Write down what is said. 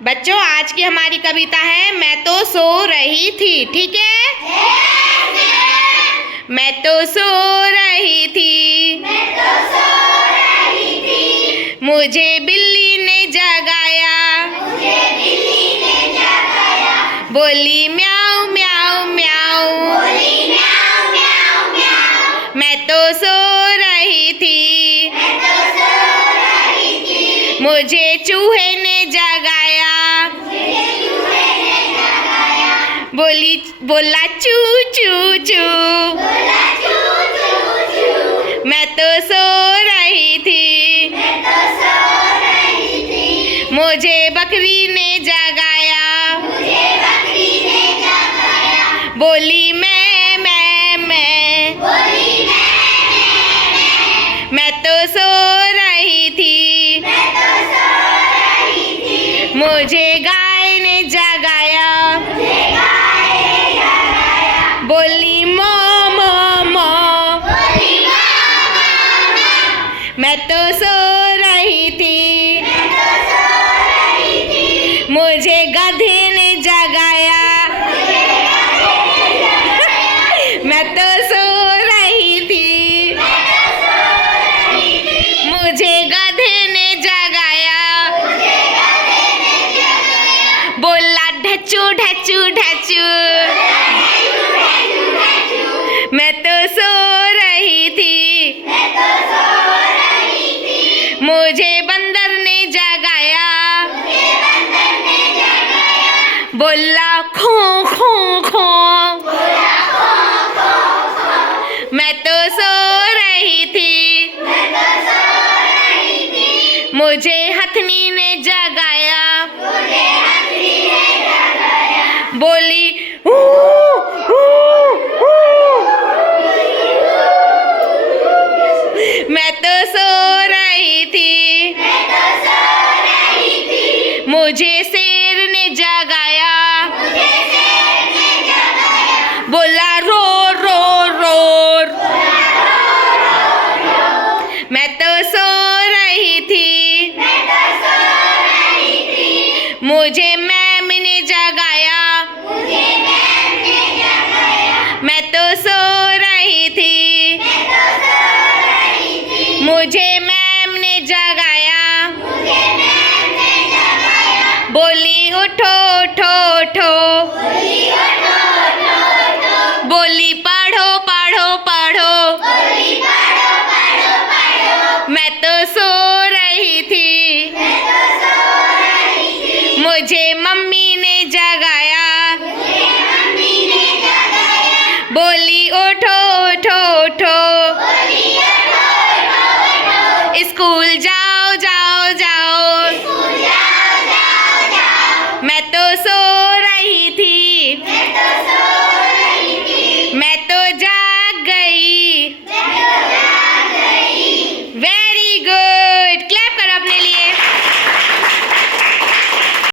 बच्चों, आज की हमारी कविता है मैं तो सो रही थी। ठीक है? मैं तो सो रही थी, मुझे बिल्ली ने जगाया, बोली म्याऊ म्याऊ म्याऊ। मैं तो सो रही थी, मुझे चूहे ने जगाया, बोला चू चू चू। मैं तो सो रही थी, मुझे बकरी ने जगाया, बोली मैं। मैं तो सो रही थी, मुझे गाय ने जगाया, बोली मो मो मो। मैं तो सो रही थी, मुझे गधे ने जगाया। मैं तो सो रही थी, मुझे गधे ने जगाया, बोला ढचू ढचू ढचू। मैं तो सो रही थी, मुझे बंदर ने जगाया, बोला खो खो खो। मैं तो सो रही थी, मुझे हथनी ने जगाया, बोली ऊ ऊ ऊ। मैं तो सो रही थी, मुझे शेर ने जगाया, बोला रो रो रो। मैं तो सो रही थी, मुझे मैम ने जगाया, मैं तो सो रही थी, मुझे मैम ने जगाया, बोली उठो उठो उठो, बोली पढ़ो पढ़ो पढ़ो। मैं तो सो रही थी, मुझे मम्मी ने जगाया, बोली उठो उठो उठो, स्कूल जाओ जाओ